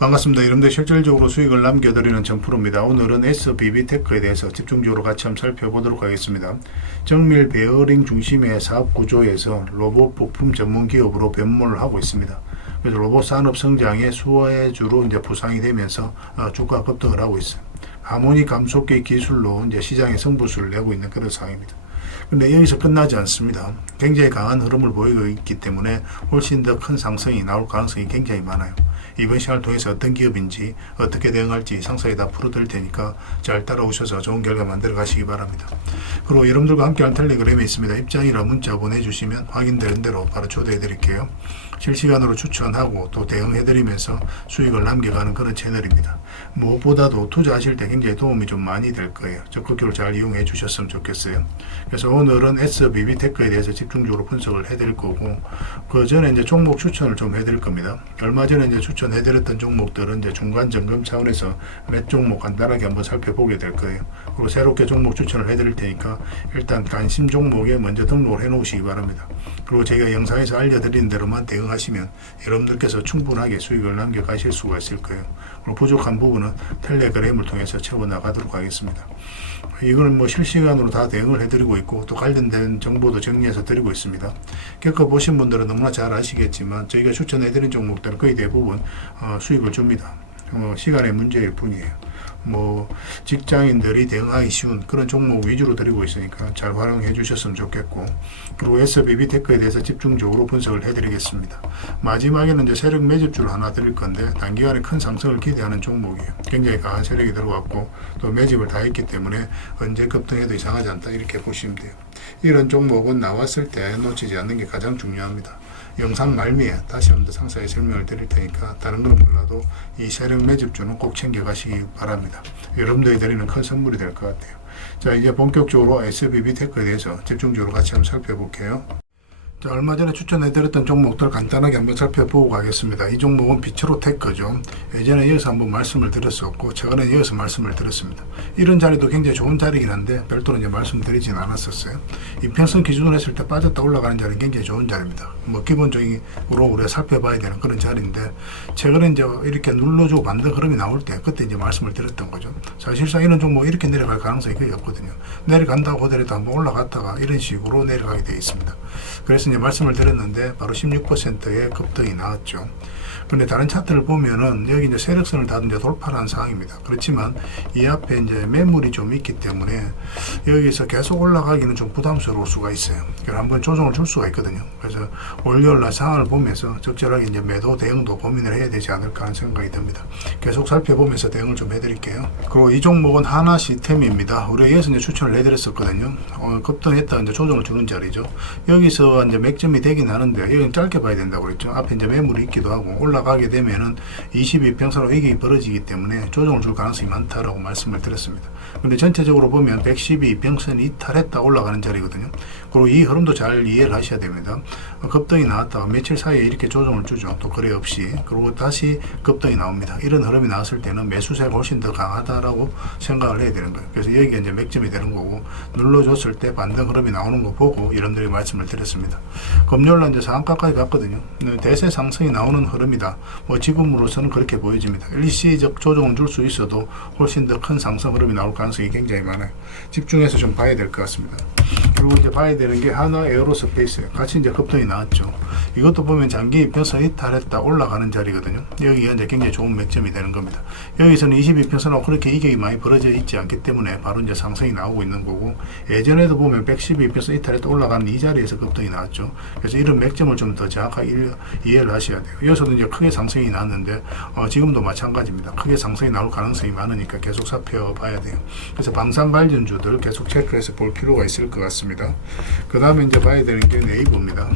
반갑습니다. 여러분들 실질적으로 수익을 남겨드리는 정프로입니다. 오늘은 SBB테크에 대해서 집중적으로 같이 한번 살펴보도록 하겠습니다. 정밀 베어링 중심의 사업 구조에서 로봇 부품 전문 기업으로 변모를 하고 있습니다. 그래서 로봇 산업 성장의 수혜주로 이제 부상이 되면서 주가 급등을 하고 있어요. 하모닉 감속기 기술로 이제 시장의 승부수를 내고 있는 그런 상황입니다. 근데 여기서 끝나지 않습니다. 굉장히 강한 흐름을 보이고 있기 때문에 훨씬 더 큰 상승이 나올 가능성이 굉장히 많아요. 이번 시간을 통해서 어떤 기업인지 어떻게 대응할지 상세히 다 풀어드릴 테니까 잘 따라오셔서 좋은 결과 만들어 가시기 바랍니다. 그리고 여러분들과 함께하는 텔레그램에 있습니다. 입장이라 문자 보내주시면 확인되는 대로 바로 초대해 드릴게요. 실시간으로 추천하고 또 대응해드리면서 수익을 남겨가는 그런 채널입니다. 무엇보다도 투자하실 때 굉장히 도움이 좀 많이 될 거예요. 적극적으로 잘 이용해 주셨으면 좋겠어요. 그래서 오늘은 SBB테크에 대해서 집중적으로 분석을 해드릴 거고, 그 전에 이제 종목 추천을 좀 해드릴 겁니다. 얼마 전에 이제 추천해드렸던 종목들은 이제 중간 점검 차원에서 몇 종목 간단하게 한번 살펴보게 될 거예요. 그리고 새롭게 종목 추천을 해드릴 테니까 일단 관심 종목에 먼저 등록을 해 놓으시기 바랍니다. 그리고 제가 영상에서 알려드리는 대로만 대응하시면 여러분들께서 충분하게 수익을 남겨가실 수가 있을 거예요. 그리고 부족한 부분은 텔레그램을 통해서 채워나가도록 하겠습니다. 이거는 뭐 실시간으로 다 대응을 해드리고 있고 또 관련된 정보도 정리해서 드리고 있습니다. 겪어보신 분들은 너무나 잘 아시겠지만 저희가 추천해드린 종목들은 거의 대부분 수익을 줍니다. 시간의 문제일 뿐이에요. 뭐 직장인들이 대응하기 쉬운 그런 종목 위주로 드리고 있으니까 잘 활용해 주셨으면 좋겠고, 그리고 SBB테크에 대해서 집중적으로 분석을 해드리겠습니다. 마지막에는 이제 세력 매집주를 하나 드릴 건데 단기간에 큰 상승을 기대하는 종목이에요. 굉장히 강한 세력이 들어왔고 또 매집을 다 했기 때문에 언제 급등해도 이상하지 않다 이렇게 보시면 돼요. 이런 종목은 나왔을 때 놓치지 않는 게 가장 중요합니다. 영상 말미에 다시 한번 더 상세히 설명을 드릴 테니까 다른 건 몰라도 이 세력 매집주는 꼭 챙겨가시기 바랍니다. 여러분들이 드리는 큰 선물이 될 것 같아요. 자, 이제 본격적으로 SBB테크에 대해서 집중적으로 같이 한번 살펴볼게요. 자, 얼마 전에 추천해드렸던 종목들 간단하게 한번 살펴보고 가겠습니다. 이 종목은 비츠로테크죠. 예전에 이어서 한번 말씀을 드렸었고 최근에 이어서 말씀을 드렸습니다. 이런 자리도 굉장히 좋은 자리긴 한데 별도로 이제 말씀드리진 않았었어요. 이평선 기준으로 했을 때 빠졌다 올라가는 자리는 굉장히 좋은 자리입니다. 뭐 기본적으로 우리가 살펴봐야 되는 그런 자리인데 최근에 이제 이렇게 눌러주고 반등 흐름이 나올 때 그때 이제 말씀을 드렸던 거죠. 사실상 이런 종목 이렇게 내려갈 가능성이 거의 없거든요. 내려간다고 하더라도 한번 올라갔다가 이런 식으로 내려가게 되어 있습니다. 그래서 이제 말씀을 드렸는데 바로 16%의 급등이 나왔죠. 그런데 다른 차트를 보면은 여기 이제 세력선을 다 이제 돌파한 상황입니다. 그렇지만 이 앞에 이제 매물이 좀 있기 때문에 여기서 계속 올라가기는 좀 부담스러울 수가 있어요. 그래서 한번 조정을 줄 수가 있거든요. 그래서 월요일날 상황을 보면서 적절하게 이제 매도 대응도 고민을 해야 되지 않을까 하는 생각이 듭니다. 계속 살펴보면서 대응을 좀 해드릴게요. 그리고 이 종목은 하나 시스템입니다. 우리가 여기서 이제 추천을 해드렸었거든요. 급등했다 이제 조정을 주는 자리죠. 여기서 이제 맥점이 되긴 하는데 여기는 짧게 봐야 된다고 그랬죠. 앞에 이제 매물이 있기도 하고 올라가게 되면은 22평선으로 이익이 벌어지기 때문에 조정을 줄 가능성이 많다라고 말씀을 드렸습니다. 근데 전체적으로 보면 112평선이 이탈했다 올라가는 자리거든요. 그리고 이 흐름도 잘 이해를 하셔야 됩니다. 급등이 나왔다가 며칠 사이에 이렇게 조정을 주죠. 또 거래 없이. 그리고 다시 급등이 나옵니다. 이런 흐름이 나왔을 때는 매수세가 훨씬 더 강하다라고 생각을 해야 되는 거예요. 그래서 여기가 이제 맥점이 되는 거고 눌러줬을 때 반등 흐름이 나오는 거 보고 여러분들이 말씀을 드렸습니다. 금요일날 이제 상한가까지 갔거든요. 대세 상승이 나오는 흐름이다. 뭐 지금으로서는 그렇게 보여집니다. 일시적 조정은 줄 수 있어도 훨씬 더 큰 상승 흐름이 나올 가능성이 굉장히 많아요. 집중해서 좀 봐야 될 것 같습니다. 그리고 이제 봐야 되는 게 하나 에어로스페이스예요. 같이 이제 급등이 나왔죠. 이것도 보면 장기 이평선 이탈했다 올라가는 자리거든요. 여기가 이제 굉장히 좋은 맥점이 되는 겁니다. 여기서는 22평선하고 그렇게 이격이 많이 벌어져 있지 않기 때문에 바로 이제 상승이 나오고 있는 거고, 예전에도 보면 112평선 이탈했다 올라가는 이 자리에서 급등이 나왔죠. 그래서 이런 맥점을 좀 더 정확하게 이해를 하셔야 돼요. 여기서도 이제 크게 상승이 나왔는데 지금도 마찬가지입니다. 크게 상승이 나올 가능성이 많으니까 계속 살펴봐야 돼요. 그래서 방산 관련주들 계속 체크해서 볼 필요가 있을 것 같습니다. 그 다음에 이제 봐야 되는 게 네이버입니다.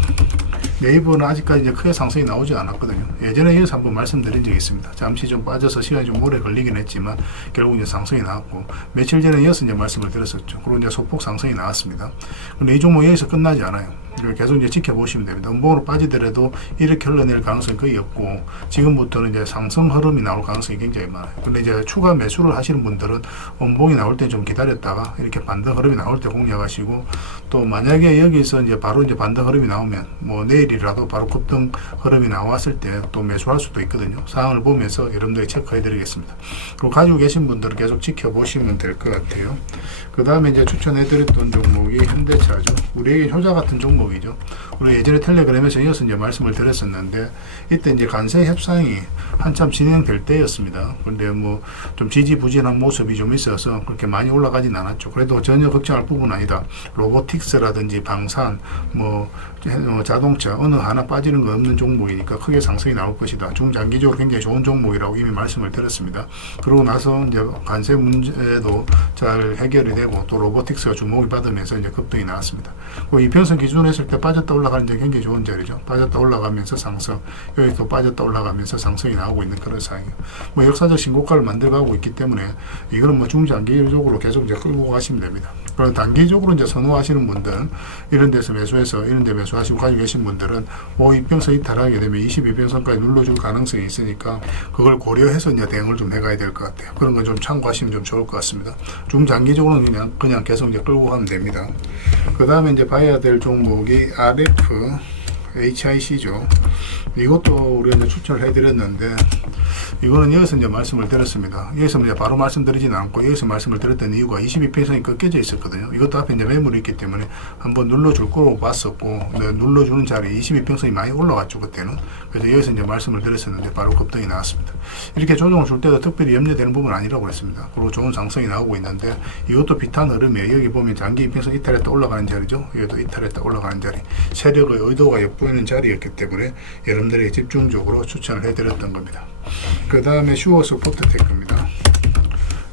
네이버는 아직까지 이제 크게 상승이 나오지 않았거든요. 예전에 이어서 한번 말씀드린 적이 있습니다. 잠시 좀 빠져서 시간이 좀 오래 걸리긴 했지만 결국 이제 상승이 나왔고, 며칠 전에 이어서 이제 말씀을 드렸었죠. 그리고 이제 소폭 상승이 나왔습니다. 근데 이 종목 여기서 끝나지 않아요. 계속 이제 지켜보시면 됩니다. 음봉으로 빠지더라도 이렇게 흘러낼 가능성이 거의 없고, 지금부터는 이제 상승 흐름이 나올 가능성이 굉장히 많아요. 근데 이제 추가 매수를 하시는 분들은 음봉이 나올 때 좀 기다렸다가 이렇게 반등 흐름이 나올 때 공략하시고, 또 만약에 여기서 이제 바로 이제 반등 흐름이 나오면 뭐 내일 내일이라도 바로 급등 흐름이 나왔을 때 또 매수할 수도 있거든요. 상황을 보면서 여러분들이 체크해 드리겠습니다. 그리고 가지고 계신 분들은 계속 지켜보시면 될 것 같아요. 그 다음에 이제 추천해 드렸던 종목이 현대차죠. 우리에게 효자 같은 종목이죠. 우리 예전에 텔레그램에서 이어서 이제 말씀을 드렸었는데, 이때 이제 관세 협상이 한참 진행될 때였습니다. 그런데 뭐 좀 지지부진한 모습이 좀 있어서 그렇게 많이 올라가진 않았죠. 그래도 전혀 걱정할 부분은 아니다. 로보틱스라든지 방산, 자동차 어느 하나 빠지는 거 없는 종목이니까 크게 상승이 나올 것이다. 중장기적으로 굉장히 좋은 종목이라고 이미 말씀을 드렸습니다. 그러고 나서 이제 관세 문제도 잘 해결이 되고 또 로보틱스가 주목을 받으면서 이제 급등이 나왔습니다. 이평선 기준으로 했을 때 빠졌다 올라가는 게 굉장히 좋은 자리죠. 빠졌다 올라가면서 상승, 여기 또 빠졌다 올라가면서 상승이 나오고 있는 그런 상황이에요. 역사적 신고가를 만들어가고 있기 때문에 이거는 중장기적으로 계속 이제 끌고 가시면 됩니다. 그리고 단기적으로 이제 선호하시는 분들, 이런 데서 매수해서 이런 데 매수하시고 가지고 계신 분들은 이평선 이탈하게 되면 22평선까지 눌러줄 가능성이 있으니까 그걸 고려해서 이제 대응을 좀 해가야 될 것 같아요. 그런 건 좀 참고하시면 좀 좋을 것 같습니다. 중장기적으로는 그냥 계속 이제 끌고 가면 됩니다. 그 다음에 이제 봐야 될 종목이 RF HIC죠. 이것도 우리가 이제 추천을 해드렸는데, 이거는 여기서 이제 말씀을 드렸습니다. 여기서 이제 바로 말씀드리지는 않고 여기서 말씀을 드렸던 이유가 22평선이 꺾여져 있었거든요. 이것도 앞에 이제 매물이 있기 때문에 한번 눌러줄 거로 봤었고, 눌러주는 자리 22평선이 많이 올라왔죠, 그때는. 그래서 여기서 이제 말씀을 드렸었는데 바로 급등이 나왔습니다. 이렇게 조정을 줄 때도 특별히 염려되는 부분은 아니라고 했습니다. 그리고 좋은 상승이 나오고 있는데, 이것도 비슷한 흐름이에요. 여기 보면 장기 이평선 이탈했다 올라가는 자리죠. 여기도 이탈했다 올라가는 자리. 세력의 의도가 엿보이는 자리였기 때문에 여러분들에게 집중적으로 추천을 해드렸던 겁니다. 그 다음에 슈어스포트테크입니다.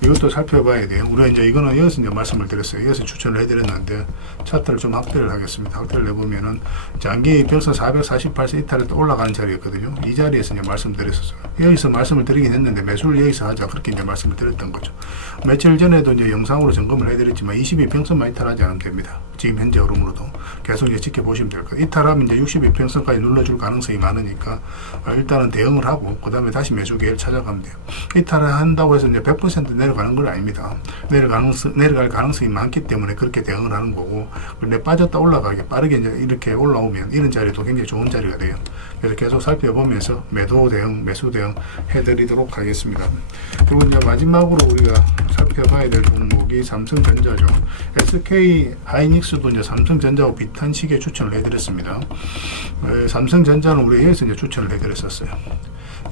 이것도 살펴봐야 돼요. 우리가 이제 이거는 여기서 이제 말씀을 드렸어요. 여기서 추천을 해드렸는데 차트를 좀 확대를 하겠습니다. 확대를 해보면은 장기 평선 448선 이탈했다 올라가는 자리였거든요. 이 자리에서 이제 말씀드렸었어요. 여기서 말씀을 드리긴 했는데 매수를 여기서 하자, 그렇게 이제 말씀을 드렸던 거죠. 며칠 전에도 이제 영상으로 점검을 해드렸지만 22평선만 이탈하지 않으면 됩니다. 지금 현재 흐름으로도 계속 이제 지켜보시면 될 거예요. 이탈하면 이제 62평선까지 눌러줄 가능성이 많으니까 일단은 대응을 하고 그 다음에 다시 매수 기회를 찾아가면 돼요. 이탈을 한다고 해서 이제 100% 내려가는 건 아닙니다. 내려갈 가능성이 많기 때문에 그렇게 대응을 하는 거고, 근데 빠졌다 올라가게 빠르게 이제 이렇게 올라오면 이런 자리도 굉장히 좋은 자리가 돼요. 그래서 계속 살펴보면서 매도 대응, 매수 대응 해드리도록 하겠습니다. 그리고 이제 마지막으로 우리가 살펴봐야 될 종목이 삼성전자죠. SK 하이닉스도 이제 삼성전자하고 비슷한 시기에 추천을 해드렸습니다. 삼성전자는 우리 여기서 이제 추천을 해드렸었어요.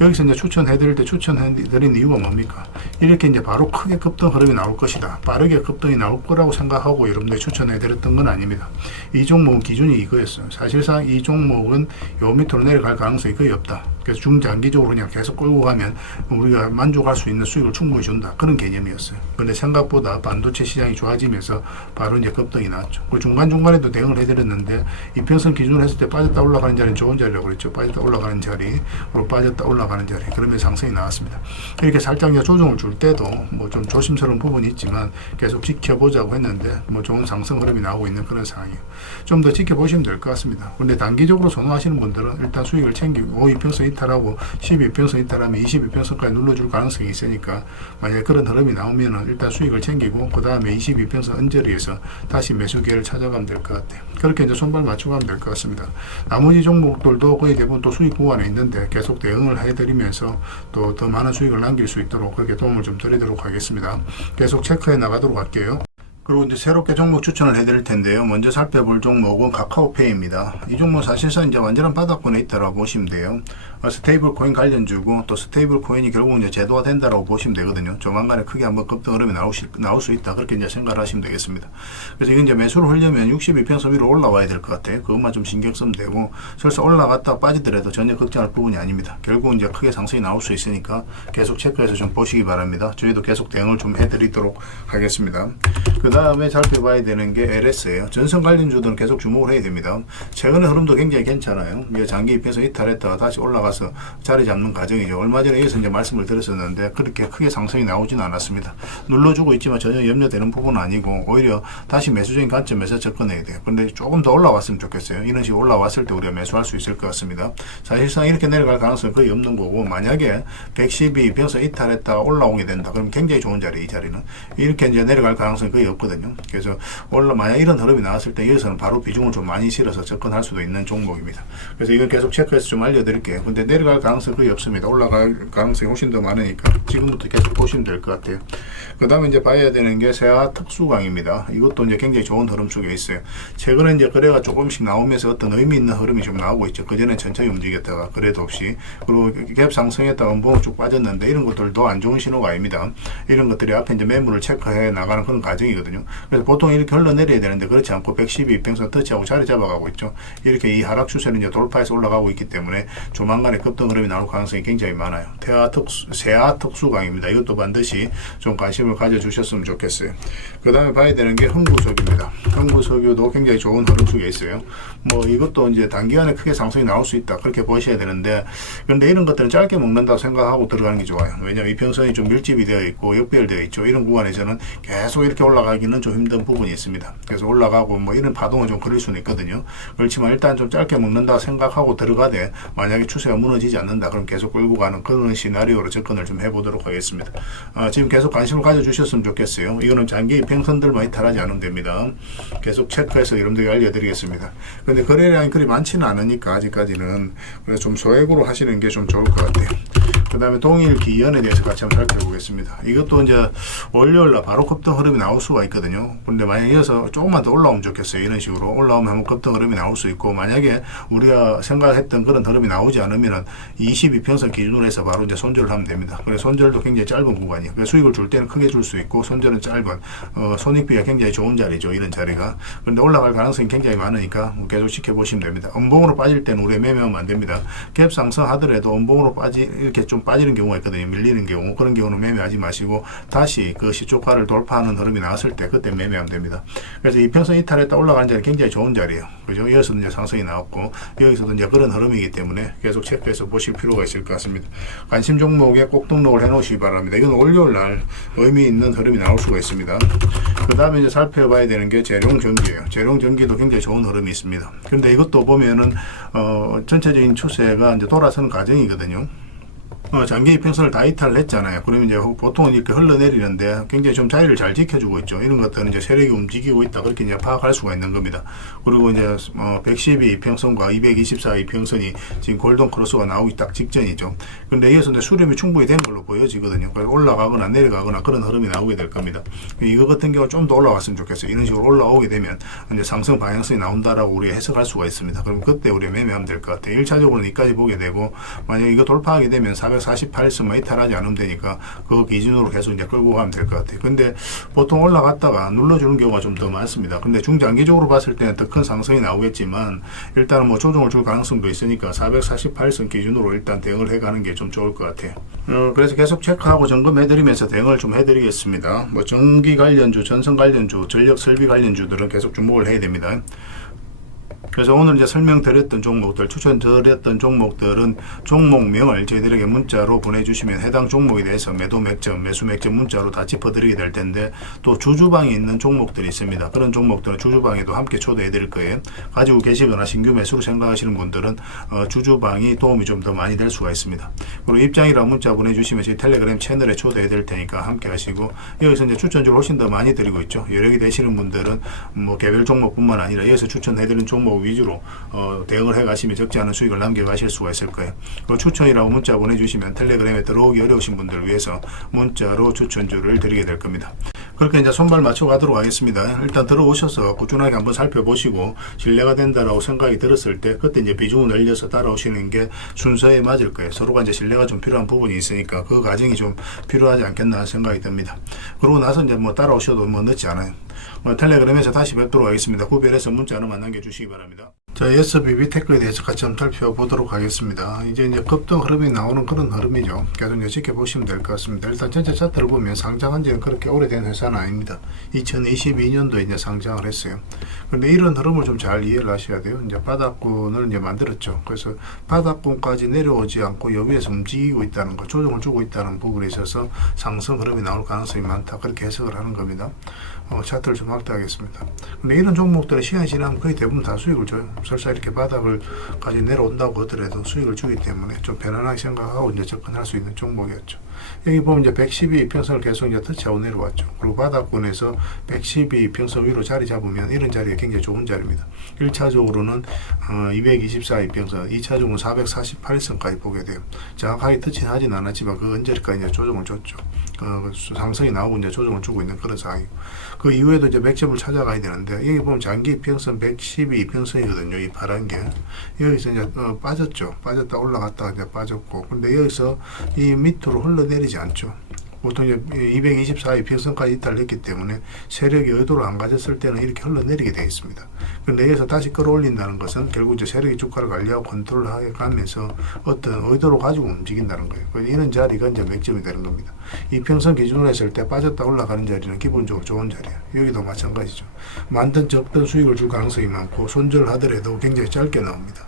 여기서 이제 추천해드릴 때 추천해드린 이유가 뭡니까? 이렇게 이제 바로 크게 급등 흐름이 나올 것이다, 빠르게 급등이 나올 거라고 생각하고 여러분들이 추천해드렸던 건 아닙니다. 이 종목은 기준이 이거였어요. 사실상 이 종목은 요 밑으로 내려갈 가능성이 거의 없다. 그래서 중장기적으로 그냥 계속 끌고 가면 우리가 만족할 수 있는 수익을 충분히 준다, 그런 개념이었어요. 그런데 생각보다 반도체 시장이 좋아지면서 바로 이제 급등이 나왔죠. 그리고 중간중간에도 대응을 해드렸는데, 이평선 기준으로 했을 때 빠졌다 올라가는 자리는 좋은 자리라고 그랬죠. 빠졌다 올라가는 자리, 그리고 빠졌다 올라가는 자리, 그러면 상승이 나왔습니다. 이렇게 살짝 조정을 줄 때도 좀 조심스러운 부분이 있지만 계속 지켜보자고 했는데 좋은 상승 흐름이 나오고 있는 그런 상황이에요. 좀 더 지켜보시면 될 것 같습니다. 그런데 단기적으로 선호하시는 분들은 일단 수익을 챙기고 5이평선 이탈하고 12평선 이탈하면 22평선까지 눌러줄 가능성이 있으니까 만약에 그런 흐름이 나오면 일단 수익을 챙기고 그 다음에 22평선 언저리에서 다시 매수 기회를 찾아가면 될 것 같아요. 그렇게 이제 손발 맞추고 가면 될 것 같습니다. 나머지 종목들도 거의 대부분 또 수익 구간에 있는데 계속 대응을 해드리면서 또 더 많은 수익을 남길 수 있도록 그렇게 도움을 좀 드리도록 하겠습니다. 계속 체크해 나가도록 할게요. 그리고 이제 새롭게 종목 추천을 해드릴 텐데요. 먼저 살펴볼 종목은 카카오페이입니다. 이 종목 사실상 이제 완전한 바닥권에 있다라고 보시면 돼요. 스테이블 코인 관련주고 또 스테이블 코인이 결국 이제 제도화 된다라고 보시면 되거든요. 조만간에 크게 한번 급등 흐름이 나올 수 있다, 그렇게 이제 생각을 하시면 되겠습니다. 그래서 이건 이제 매수를 하려면 62평선 위로 올라와야 될 것 같아요. 그것만 좀 신경 쓰면 되고, 설사 올라갔다 빠지더라도 전혀 걱정할 부분이 아닙니다. 결국 이제 크게 상승이 나올 수 있으니까 계속 체크해서 좀 보시기 바랍니다. 저희도 계속 대응을 좀 해드리도록 하겠습니다. 그 다음에 살펴봐야 되는 게 LS예요. 전선 관련주들은 계속 주목을 해야 됩니다. 최근의 흐름도 굉장히 괜찮아요. 장기 입에서 이탈했다가 다시 올라가서 자리 잡는 과정이죠. 얼마 전에 여기서 이제 말씀을 드렸었는데 그렇게 크게 상승이 나오지는 않았습니다. 눌러주고 있지만 전혀 염려되는 부분은 아니고 오히려 다시 매수적인 관점에서 접근해야 돼요. 그런데 조금 더 올라왔으면 좋겠어요. 이런 식으로 올라왔을 때 우리가 매수할 수 있을 것 같습니다. 사실상 이렇게 내려갈 가능성은 거의 없는 거고, 만약에 112 변서 이탈했다가 올라오게 된다, 그럼 굉장히 좋은 자리, 이 자리는 이렇게 이제 내려갈 가능성이 거의 없거든요. 있거든요. 그래서 만약 이런 흐름이 나왔을 때 여기서는 바로 비중을 좀 많이 실어서 접근할 수도 있는 종목입니다. 그래서 이건 계속 체크해서 좀 알려드릴게요. 근데 내려갈 가능성이 거의 없습니다. 올라갈 가능성이 훨씬 더 많으니까 지금부터 계속 보시면 될 것 같아요. 그 다음에 이제 봐야 되는 게 세아 특수강입니다. 이것도 이제 굉장히 좋은 흐름 속에 있어요. 최근에 이제 거래가 조금씩 나오면서 어떤 의미 있는 흐름이 좀 나오고 있죠. 그전에 천천히 움직였다가 거래도 없이, 그리고 갭 상승했다가 음봉 쭉 빠졌는데 이런 것들도 안 좋은 신호가 아닙니다. 이런 것들이 앞에 이제 매물을 체크해 나가는 그런 과정이거든요. 그래서 보통 이렇게 흘러내려야 되는데 그렇지 않고 112 이평선 터치하고 자리 잡아가고 있죠. 이렇게 이 하락 추세는 이제 돌파해서 올라가고 있기 때문에 조만간에 급등 흐름이 나올 가능성이 굉장히 많아요. 세아 특수강입니다. 이것도 반드시 좀 관심을 가져주셨으면 좋겠어요. 그 다음에 봐야 되는 게 흥부석유입니다. 흥부석유도 굉장히 좋은 흐름 속에 있어요. 뭐 이것도 이제 단기간에 크게 상승이 나올 수 있다, 그렇게 보셔야 되는데, 그런데 이런 것들은 짧게 먹는다고 생각하고 들어가는 게 좋아요. 왜냐하면 이평선이 좀 밀집이 되어 있고 역배열되어 있죠. 이런 구간에서는 계속 이렇게 올라가기는 좀 힘든 부분이 있습니다. 그래서 올라가고 뭐 이런 파동을 좀 그릴 수는 있거든요. 그렇지만 일단 좀 짧게 먹는다 생각하고 들어가되, 만약에 추세가 무너지지 않는다 그럼 계속 끌고 가는 그런 시나리오로 접근을 좀 해보도록 하겠습니다. 지금 계속 관심을 가져주셨으면 좋겠어요. 이거는 장기 이평선들만 이탈하지 않으면 됩니다. 계속 체크해서 여러분들에게 알려드리겠습니다. 근데 거래량이 그리 많지는 않으니까 아직까지는, 그래서 좀 소액으로 하시는 게 좀 좋을 것 같아요. 그 다음에 동일 기연에 대해서 같이 한번 살펴보겠습니다. 이것도 이제 월요일날 바로 급등 흐름이 나올 수가 있거든요. 근데 만약에 이어서 조금만 더 올라오면 좋겠어요. 이런 식으로 올라오면 한번 급등 흐름이 나올 수 있고, 만약에 우리가 생각했던 그런 흐름이 나오지 않으면은 22평선 기준으로 해서 바로 이제 손절을 하면 됩니다. 그래서 손절도 굉장히 짧은 구간이에요. 그래서 수익을 줄 때는 크게 줄 수 있고, 손절은 짧은, 손익비가 굉장히 좋은 자리죠. 이런 자리가. 그런데 올라갈 가능성이 굉장히 많으니까 계속 지켜보시면 됩니다. 음봉으로 빠질 때는 우리 매매하면 안 됩니다. 갭 상승하더라도 음봉으로 이렇게 좀 빠지는 경우가 있거든요. 밀리는 경우, 그런 경우는 매매하지 마시고 다시 그 시초가를 돌파하는 흐름이 나왔을 때 그때 매매하면 됩니다. 그래서 이 평선 이탈했다 올라가는 자리 굉장히 좋은 자리예요. 그죠? 여기서도 이제 상승이 나왔고 여기서도 이제 그런 흐름이기 때문에 계속 체크해서 보실 필요가 있을 것 같습니다. 관심 종목에 꼭 등록을 해 놓으시기 바랍니다. 이건 월요일 날 의미 있는 흐름이 나올 수가 있습니다. 그 다음에 이제 살펴봐야 되는 게 재룡전기예요. 재룡전기도 굉장히 좋은 흐름이 있습니다. 그런데 이것도 보면은 전체적인 추세가 이제 돌아서는 과정이거든요. 장기 이평선을 다 이탈을 했잖아요. 그러면 이제 보통은 이렇게 흘러내리는데 굉장히 좀 자리를 잘 지켜주고 있죠. 이런 것들은 이제 세력이 움직이고 있다, 그렇게 이제 파악할 수가 있는 겁니다. 그리고 이제 112 이평선과 224 이평선이 지금 골든 크로스가 나오기 딱 직전이죠. 근데 이어서 이제 수렴이 충분히 된 걸로 보여지거든요. 그래서 올라가거나 내려가거나 그런 흐름이 나오게 될 겁니다. 이거 같은 경우 좀 더 올라왔으면 좋겠어요. 이런 식으로 올라오게 되면 이제 상승 방향성이 나온다라고 우리가 해석할 수가 있습니다. 그럼 그때 우리가 매매하면 될 것 같아요. 1차적으로는 이까지 보게 되고, 만약에 이거 돌파하게 되면 448선만 이탈하지 않으면 되니까 그 기준으로 계속 이제 끌고 가면 될 것 같아요. 근데 보통 올라갔다가 눌러주는 경우가 좀 더 많습니다. 근데 중장기적으로 봤을 때는 더 큰 상승이 나오겠지만, 일단은 뭐 조정을 줄 가능성도 있으니까 448선 기준으로 일단 대응을 해가는 게 좀 좋을 것 같아요. 그래서 계속 체크하고 점검해드리면서 대응을 좀 해드리겠습니다. 뭐 전기 관련주, 전선 관련주, 전력 설비 관련주들은 계속 주목을 해야 됩니다. 그래서 오늘 이제 설명드렸던 종목들, 추천드렸던 종목들은 종목명을 저희들에게 문자로 보내주시면 해당 종목에 대해서 매도 맥점, 매수 맥점 문자로 다 짚어드리게 될 텐데, 또 주주방에 있는 종목들이 있습니다. 그런 종목들은 주주방에도 함께 초대해 드릴 거예요. 가지고 계시거나 신규 매수로 생각하시는 분들은 주주방이 도움이 좀 더 많이 될 수가 있습니다. 그리고 입장이라 문자 보내주시면 저희 텔레그램 채널에 초대해 드릴 테니까 함께 하시고, 여기서 이제 추천주를 훨씬 더 많이 드리고 있죠. 여력이 되시는 분들은 뭐 개별 종목뿐만 아니라 여기서 추천해 드린 종목 위주로 대응을 해가시면 적지 않은 수익을 남겨가실 수가 있을 거예요. 추천이라고 문자 보내주시면 텔레그램에 들어오기 어려우신 분들을 위해서 문자로 추천주를 드리게 될 겁니다. 그렇게 이제 손발 맞춰 가도록 하겠습니다. 일단 들어오셔서 꾸준하게 한번 살펴보시고 신뢰가 된다라고 생각이 들었을 때 그때 이제 비중을 늘려서 따라오시는 게 순서에 맞을 거예요. 서로가 이제 신뢰가 좀 필요한 부분이 있으니까 그 과정이 좀 필요하지 않겠나 생각이 듭니다. 그러고 나서 이제 뭐 따라오셔도 뭐 늦지 않아요. 텔레그램에서 다시 뵙도록 하겠습니다. 구별해서 문자 하나만 남겨주시기 바랍니다. 자, SBB 테크에 대해서 같이 한번 살펴보도록 하겠습니다. 이제 급등 흐름이 나오는 그런 흐름이죠. 계속 이제 지켜보시면 될 것 같습니다. 일단 전체 차트를 보면 상장한 지는 그렇게 오래된 회사는 아닙니다. 2022년도에 이제 상장을 했어요. 그런데 이런 흐름을 좀 잘 이해를 하셔야 돼요. 이제 바닥권을 이제 만들었죠. 그래서 바닥권까지 내려오지 않고 여기에서 움직이고 있다는 거, 조정을 주고 있다는 부분에 있어서 상승 흐름이 나올 가능성이 많다, 그렇게 해석을 하는 겁니다. 차트를 좀 확대하겠습니다. 근데 이런 종목들은 시간이 지나면 거의 대부분 다 수익을 줘요. 설사 이렇게 바닥을까지 내려온다고 하더라도 수익을 주기 때문에 좀 편안하게 생각하고 이제 접근할 수 있는 종목이었죠. 여기 보면 이제 112평선을 계속 이제 터치하고 내려왔죠. 그리고 바닥권에서 112평선 위로 자리 잡으면 이런 자리가 굉장히 좋은 자리입니다. 1차적으로는 224이평선, 2차적으로는 448선까지 보게 돼요. 정확하게 터치는 하진 않았지만 그 언저리까지 이제 조정을 줬죠. 상승이 나오고 이제 조정을 주고 있는 그런 상황이고, 그 이후에도 이제 맥점을 찾아가야 되는데, 여기 보면 장기 평선 112평선이거든요. 이 파란 게 여기서 이제 빠졌죠. 빠졌다 올라갔다가 이제 빠졌고, 근데 여기서 이 밑으로 흘러내리지 않죠. 보통 이제 224의 평선까지 이탈을 했기 때문에 세력이 의도를 안 가졌을 때는 이렇게 흘러내리게 되어 있습니다. 그런데 여기서 다시 끌어올린다는 것은 결국 이제 세력이 주가를 관리하고 컨트롤하게 가면서 어떤 의도로 가지고 움직인다는 거예요. 이런 자리가 이제 맥점이 되는 겁니다. 이 평선 기준으로 했을 때 빠졌다 올라가는 자리는 기본적으로 좋은 자리예요. 여기도 마찬가지죠. 많든 적든 수익을 줄 가능성이 많고 손절하더라도 굉장히 짧게 나옵니다.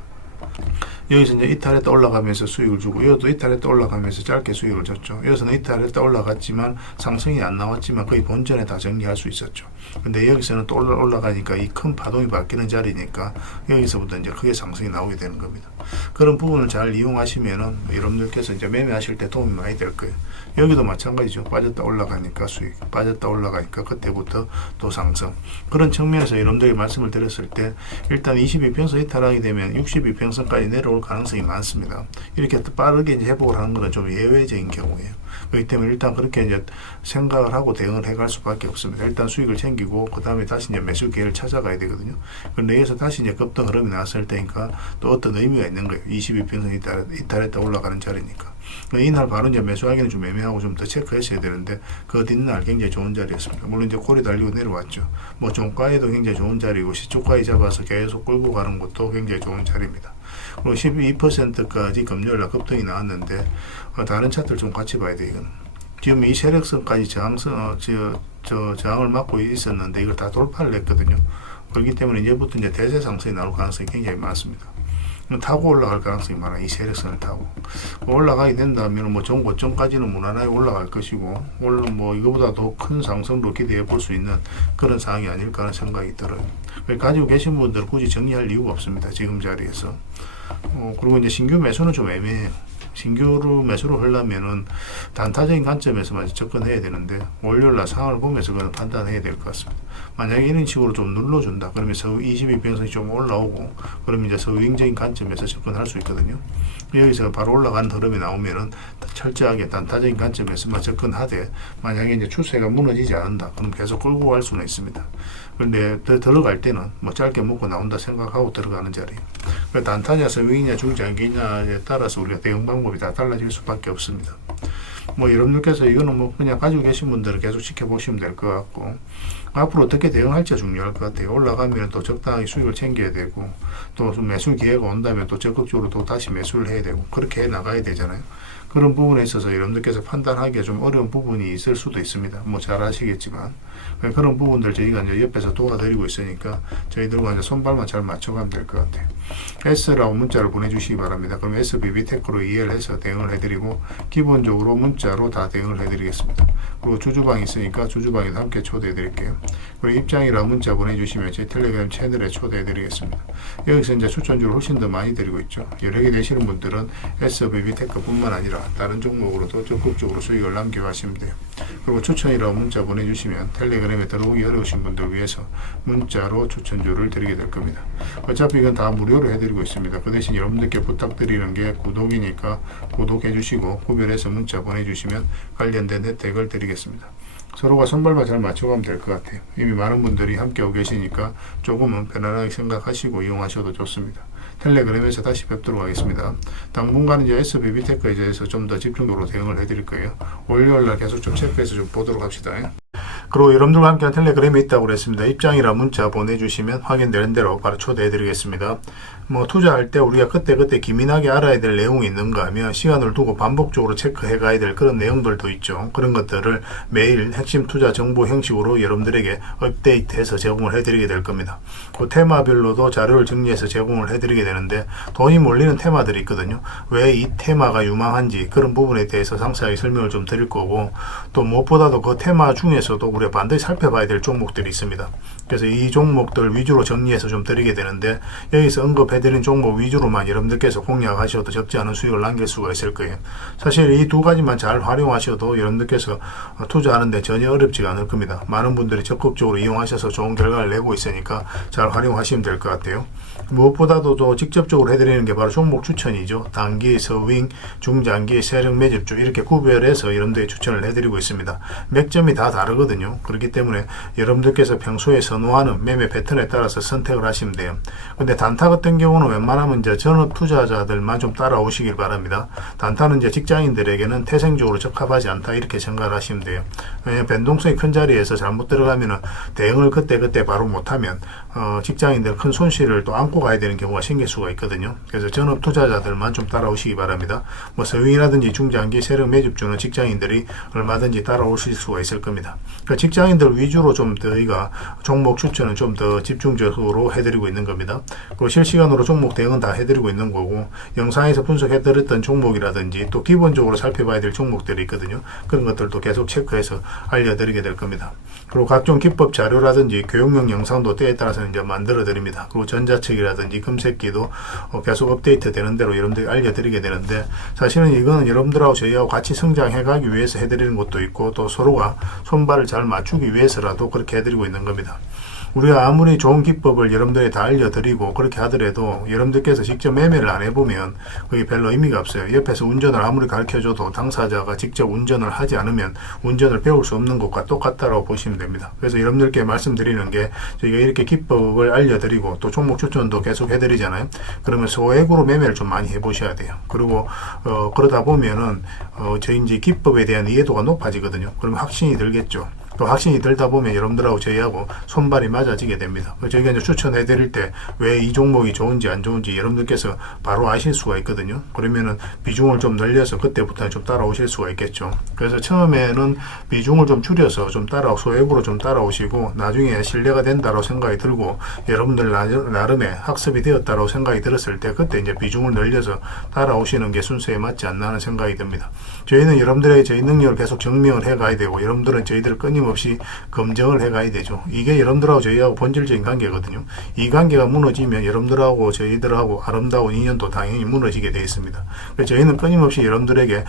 여기서 이제 이탈했다 올라가면서 수익을 주고, 여기도 이탈했다 올라가면서 짧게 수익을 줬죠. 여기서는 이탈했다 올라갔지만 상승이 안 나왔지만 거의 본전에 다 정리할 수 있었죠. 근데 여기서는 또 올라가니까 이 큰 파동이 바뀌는 자리니까 여기서부터 이제 크게 상승이 나오게 되는 겁니다. 그런 부분을 잘 이용하시면은 여러분들께서 이제 매매하실 때 도움이 많이 될 거예요. 여기도 마찬가지죠. 빠졌다 올라가니까 수익, 빠졌다 올라가니까 그때부터 또 상승. 그런 측면에서 여러분들이 말씀을 드렸을 때 일단 22평선 이탈하게 되면 62평선까지 내려올 가능성이 많습니다. 이렇게 빠르게 이제 회복을 하는 것은 좀 예외적인 경우예요. 그렇기 때문에 일단 그렇게 이제 생각을 하고 대응을 해갈 수밖에 없습니다. 일단 수익을 챙기고 그 다음에 다시 이제 매수 기회를 찾아가야 되거든요. 그런데 여기서 다시 이제 급등 흐름이 나왔을 때니까 또 어떤 의미가 있는 거예요. 22평선 이탈했다 올라가는 자리니까. 이날 바로 이제 매수하기는 좀 애매하고 좀 더 체크했어야 되는데 그 뒷날 굉장히 좋은 자리였습니다. 물론 이제 골이 달리고 내려왔죠. 뭐 종가에도 굉장히 좋은 자리고 시초가에 잡아서 계속 끌고 가는 것도 굉장히 좋은 자리입니다. 그리고 12%까지 금요일날 급등이 나왔는데 다른 차트를 좀 같이 봐야 돼요. 이거는 지금 이 세력선까지 저항을 막고 있었는데 이걸 다 돌파를 했거든요. 그렇기 때문에 이제부터 이제 대세 상승이 나올 가능성이 굉장히 많습니다. 타고 올라갈 가능성이 많아요. 이 세력선을 타고 올라가게 된다면 뭐 전 고점까지는 무난하게 올라갈 것이고, 물론 뭐 이거보다 더 큰 상승도 기대해 볼 수 있는 그런 상황이 아닐까 하는 생각이 들어요. 가지고 계신 분들은 굳이 정리할 이유가 없습니다. 지금 자리에서. 그리고 이제 신규 매수는 좀 애매해요. 신규로 매수로 하려면은 단타적인 관점에서만 접근해야 되는데 월요일날 상황을 보면서 그건 판단해야 될 것 같습니다. 만약에 이런 식으로 좀 눌러준다 그러면 서우 22평선이 좀 올라오고 그러면 이제 서우행적인 관점에서 접근할 수 있거든요. 여기서 바로 올라가는 흐름이 나오면은 철저하게 단타적인 관점에서만 접근하되, 만약에 이제 추세가 무너지지 않는다 그럼 계속 끌고 갈 수는 있습니다. 그런데 들어갈 때는 뭐 짧게 먹고 나온다 생각하고 들어가는 자리예요. 단타냐 서윙이냐 중장기냐에 따라서 우리가 대응 방법이 다 달라질 수밖에 없습니다. 뭐 여러분들께서 이거는 뭐 그냥 가지고 계신 분들은 계속 지켜보시면 될 것 같고, 앞으로 어떻게 대응할지 중요할 것 같아요. 올라가면 또 적당히 수익을 챙겨야 되고, 또 매수 기회가 온다면 또 적극적으로 또 다시 매수를 해야 되고, 그렇게 해 나가야 되잖아요. 그런 부분에 있어서 여러분들께서 판단하기가 좀 어려운 부분이 있을 수도 있습니다. 뭐 잘 아시겠지만 그런 부분들 저희가 이제 옆에서 도와드리고 있으니까 저희들과 이제 손발만 잘 맞춰가면 될 것 같아요. S라고 문자를 보내주시기 바랍니다. 그럼 SBB테크로 이해를 해서 대응을 해드리고, 기본적으로 문자로 다 대응을 해드리겠습니다. 그리고 주주방이 있으니까 주주방에도 함께 초대해드릴게요. 그리고 입장이라 문자 보내주시면 제 텔레그램 채널에 초대해드리겠습니다. 여기서 이제 추천주를 훨씬 더 많이 드리고 있죠. 여러 개 되시는 분들은 SBB테크뿐만 아니라 다른 종목으로도 적극적으로 수익을 남겨가시면 돼요. 그리고 추천이라고 문자 보내주시면 텔레그램에 들어오기 어려우신 분들 위해서 문자로 추천주를 드리게 될 겁니다. 어차피 이건 다 무료로 해드리고 있습니다. 그 대신 여러분들께 부탁드리는 게 구독이니까 구독해 주시고 구별해서 문자 보내주시면 관련된 혜택을 드리겠습니다. 서로가 손발만 잘 맞춰가면 될 것 같아요. 이미 많은 분들이 함께 오고 계시니까 조금은 편안하게 생각하시고 이용하셔도 좋습니다. 텔레그램에서 다시 뵙도록 하겠습니다. 당분간은 이제 SBB테크에 대해서 좀 더 집중적으로 대응을 해드릴 거예요. 월요일날 계속 좀 체크해서 좀 보도록 합시다. 그리고 여러분들과 함께 텔레그램에 있다고 그랬습니다. 입장이라 문자 보내주시면 확인되는 대로 바로 초대해드리겠습니다. 뭐 투자할 때 우리가 그때그때 기민하게 알아야 될 내용이 있는가 하면 시간을 두고 반복적으로 체크해 가야 될 그런 내용들도 있죠. 그런 것들을 매일 핵심 투자 정보 형식으로 여러분들에게 업데이트해서 제공을 해드리게 될 겁니다. 그 테마별로도 자료를 정리해서 제공을 해드리게 되는데 돈이 몰리는 테마들이 있거든요. 왜 이 테마가 유망한지 그런 부분에 대해서 상세하게 설명을 좀 드릴 거고, 또 무엇보다도 그 테마 중에서도 우리가 반드시 살펴봐야 될 종목들이 있습니다. 그래서 이 종목들 위주로 정리해서 좀 드리게 되는데, 여기서 언급해드린 종목 위주로만 여러분들께서 공략하셔도 적지 않은 수익을 남길 수가 있을 거예요. 사실 이 두 가지만 잘 활용하셔도 여러분들께서 투자하는데 전혀 어렵지가 않을 겁니다. 많은 분들이 적극적으로 이용하셔서 좋은 결과를 내고 있으니까 잘 활용하시면 될 것 같아요. 무엇보다도 또 직접적으로 해드리는 게 바로 종목 추천이죠. 단기, 서윙, 중장기, 세력 매집주 이렇게 구별해서 여러분들이 추천을 해드리고 있습니다. 맥점이 다 다르거든요. 그렇기 때문에 여러분들께서 평소에 선호하는 매매 패턴에 따라서 선택을 하시면 돼요. 근데 단타 같은 경우는 웬만하면 이제 전업 투자자들만 좀 따라오시길 바랍니다. 단타는 이제 직장인들에게는 태생적으로 적합하지 않다 이렇게 생각을 하시면 돼요. 왜냐하면 변동성이 큰 자리에서 잘못 들어가면은 대응을 그때 바로 못하면 직장인들 큰 손실을 또 안고 가야 되는 경우가 생길 수가 있거든요. 그래서 전업 투자자들만 좀 따라오시기 바랍니다. 뭐 서윙이라든지 중장기 세력 매집주는 직장인들이 얼마든지 따라오실 수가 있을 겁니다. 그러니까 직장인들 위주로 좀 저희가 종목 추천은 좀 더 집중적으로 해드리고 있는 겁니다. 그리고 실시간으로 종목 대응은 다 해드리고 있는 거고, 영상에서 분석해드렸던 종목이라든지 또 기본적으로 살펴봐야 될 종목들이 있거든요. 그런 것들도 계속 체크해서 알려드리게 될 겁니다. 그리고 각종 기법 자료라든지 교육용 영상도 때에 따라서는 이제 만들어 드립니다. 그리고 전자책이라든지 검색기도 계속 업데이트 되는 대로 여러분들이 알려드리게 되는데, 사실은 이거는 여러분들하고 저희하고 같이 성장해 가기 위해서 해드리는 것도 있고, 또 서로가 손발을 잘 맞추기 위해서라도 그렇게 해드리고 있는 겁니다. 우리가 아무리 좋은 기법을 여러분들이 다 알려드리고 그렇게 하더라도 여러분들께서 직접 매매를 안 해보면 그게 별로 의미가 없어요. 옆에서 운전을 아무리 가르쳐줘도 당사자가 직접 운전을 하지 않으면 운전을 배울 수 없는 것과 똑같다고 보시면 됩니다. 그래서 여러분들께 말씀드리는 게, 저희가 이렇게 기법을 알려드리고 또 종목 추천도 계속 해드리잖아요. 그러면 소액으로 매매를 좀 많이 해보셔야 돼요. 그리고 그러다 보면은 저희 이제 기법에 대한 이해도가 높아지거든요. 그러면 확신이 들겠죠. 또 확신이 들다 보면 여러분들하고 저희하고 손발이 맞아지게 됩니다. 저희가 이제 추천해 드릴 때 왜 이 종목이 좋은지 안 좋은지 여러분들께서 바로 아실 수가 있거든요. 그러면은 비중을 좀 늘려서 그때부터 좀 따라오실 수가 있겠죠. 그래서 처음에는 비중을 좀 줄여서 좀 소액으로 좀 따라오시고, 나중에 신뢰가 된다고 생각이 들고 여러분들 나름의 학습이 되었다고 생각이 들었을 때 그때 이제 비중을 늘려서 따라오시는 게 순서에 맞지 않나 하는 생각이 듭니다. 저희는 여러분들의 저희 능력을 계속 증명을 해 가야 되고, 여러분들은 저희들을 끊임없이 검증을 해 가야 되죠. 이게 여러분들하고 저희하고 본질적인 관계거든요. 이 관계가 무너지면 여러분들하고 저희들하고 아름다운 인연도 당연히 무너지게 되어 있습니다. 그래서 저희는 끊임없이 여러분들에게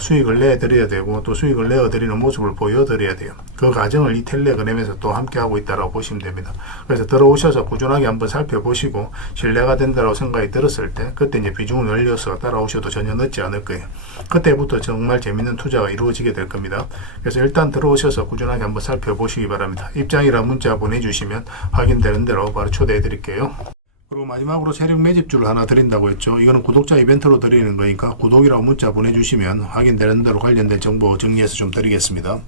수익을 내드려야 되고, 또 수익을 내어드리는 모습을 보여드려야 돼요. 그 과정을 이 텔레그램에서 또 함께 하고 있다고 보시면 됩니다. 그래서 들어오셔서 꾸준하게 한번 살펴보시고 신뢰가 된다고 생각이 들었을 때 그때 이제 비중을 늘려서 따라오셔도 전혀 늦지 않을 거예요. 그때부터 정말 재밌는 투자가 이루어지게 될 겁니다. 그래서 일단 들어오셔서 꾸준하게 한번 살펴보시기 바랍니다. 입장이라 문자 보내주시면 확인되는 대로 바로 초대해 드릴게요. 그리고 마지막으로 세력 매집주를 하나 드린다고 했죠. 이거는 구독자 이벤트로 드리는 거니까 구독이라고 문자 보내주시면 확인되는 대로 관련된 정보 정리해서 좀 드리겠습니다.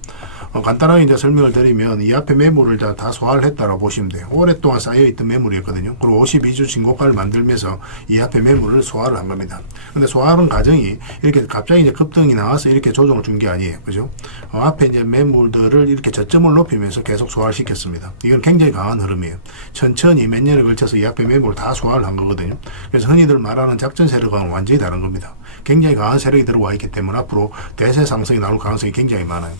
간단하게 이제 설명을 드리면, 이 앞에 매물을 다 소화를 했다고 보시면 돼요. 오랫동안 쌓여있던 매물이었거든요. 그리고 52주 신고가를 만들면서 이 앞에 매물을 소화를 한 겁니다. 근데 소화하는 과정이 이렇게 갑자기 이제 급등이 나와서 이렇게 조정을 준 게 아니에요. 그죠? 앞에 이제 매물들을 이렇게 저점을 높이면서 계속 소화를 시켰습니다. 이건 굉장히 강한 흐름이에요. 천천히 몇 년에 걸쳐서 이 앞에 매물을 다 소화를 한 거거든요. 그래서 흔히들 말하는 작전 세력과는 완전히 다른 겁니다. 굉장히 강한 세력이 들어와 있기 때문에 앞으로 대세 상승이 나올 가능성이 굉장히 많아요.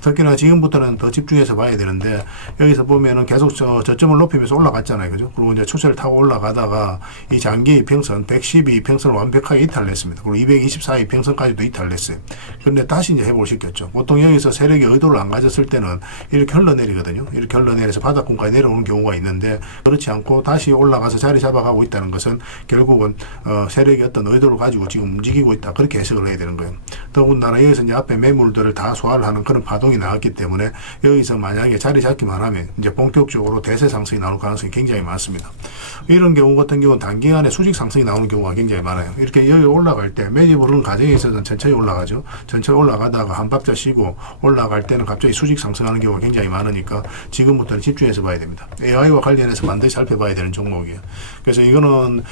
특히나 지금부터는 더 집중해서 봐야 되는데, 여기서 보면은 계속 저점을 높이면서 올라갔잖아요. 그죠? 그리고 이제 추세를 타고 올라가다가 이 장기 이평선 112 이평선을 완벽하게 이탈냈습니다. 그리고 224 이평선까지도 이탈냈어요. 그런데 다시 이제 회복을 시켰죠. 보통 여기서 세력이 의도를 안 가졌을 때는 이렇게 흘러내리거든요. 이렇게 흘러내려서 바닥권까지 내려오는 경우가 있는데, 그렇지 않고 다시 올라가서 자리 잡아가고 있다는 것은 결국은 세력이 어떤 의도를 가지고 지금 움직이고 있다, 그렇게 해석을 해야 되는 거예요. 더군다나 여기서 이제 앞에 매물들을 다 소화를 하는 그런 파동이 나왔기 때문에 여기서 만약에 자리 잡기만 하면 이제 본격적으로 대세 상승이 나올 가능성이 굉장히 많습니다. 이런 경우 같은 경우는 단기간에 수직 상승이 나오는 경우가 굉장히 많아요. 이렇게 여기 올라갈 때 매집을 하는 과정에 있어서는 천천히 올라가죠. 천천히 올라가다가 한 박자 쉬고 올라갈 때는 갑자기 수직 상승하는 경우가 굉장히 많으니까 지금부터는 집중해서 봐야 됩니다. AI와 관련해서 반드시 살펴봐야 되는 종목이에요. 그래서 이거는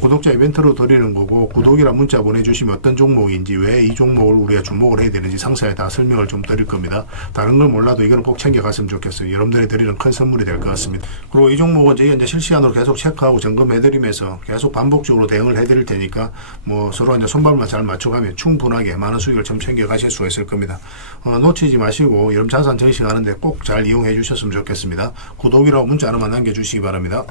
구독자 이벤트로 드리는 거고, 구독이란 문자 보내주시면 어떤 종목인지, 왜 이 종목을 우리가 주목을 해야 되는지 상세히 다 설명을 좀 드릴 겁니다. 다른 걸 몰라도 이거는 꼭 챙겨갔으면 좋겠어요. 여러분들이 드리는 큰 선물이 될 것 같습니다. 그리고 이 종목은 저희가 이제 실시간으로 계속 체크하고 점검해드리면서 계속 반복적으로 대응을 해드릴 테니까 뭐 서로 이제 손발만 잘 맞춰가면 충분하게 많은 수익을 좀 챙겨가실 수가 있을 겁니다. 놓치지 마시고 여러분 자산 전시하는데 꼭 잘 이용해 주셨으면 좋겠습니다. 구독이라고 문자 하나만 남겨주시기 바랍니다.